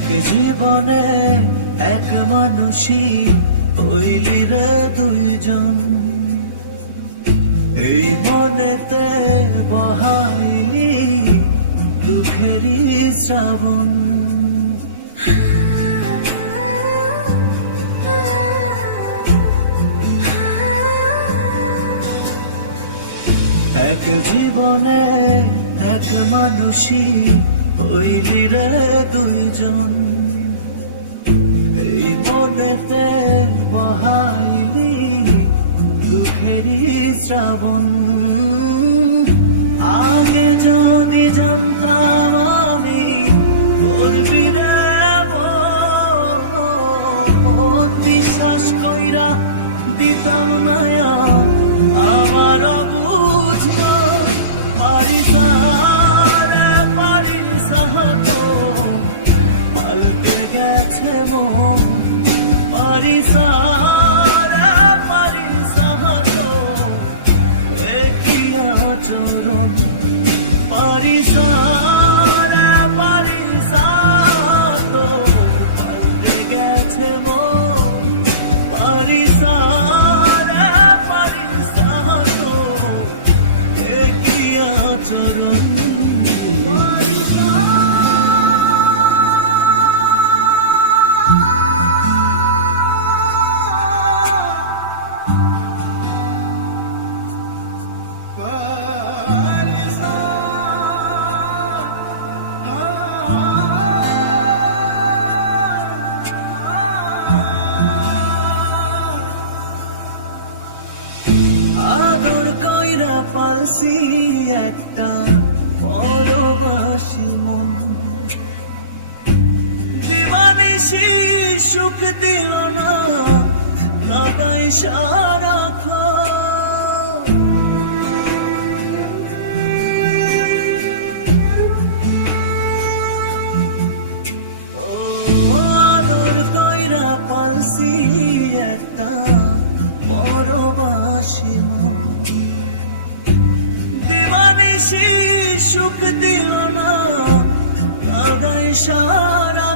এক জীবনে এক মানুষই হইলি রে দুইজন, এই মনেতে বহাইলি দুঃখেরই শ্রাবণ। এক জীবনে এক মানুষই হইলি রে দুইজন, এই মনেতে বহাইলি দুঃখেরই শ্রাবণ। আগে যদি জানতাম আমি বলবি রে মন, বিশ্বাস কইরা দিতাম না আমার বুঝ পারিস পাল্টে গেছে মন, পারিস একই আচরণ, পারিস পাল্টে গেছে মন, পারিস একই আচরণ। আদর কইরা পালছি একটা পরবাসী মন, দিবানিশি সুখ দিল না লাগাই সারাক্ষণ। আদর কইরা পালছি একটা পরবাসী মন, দিবানিশি সুখ দিল না লাগাই সারা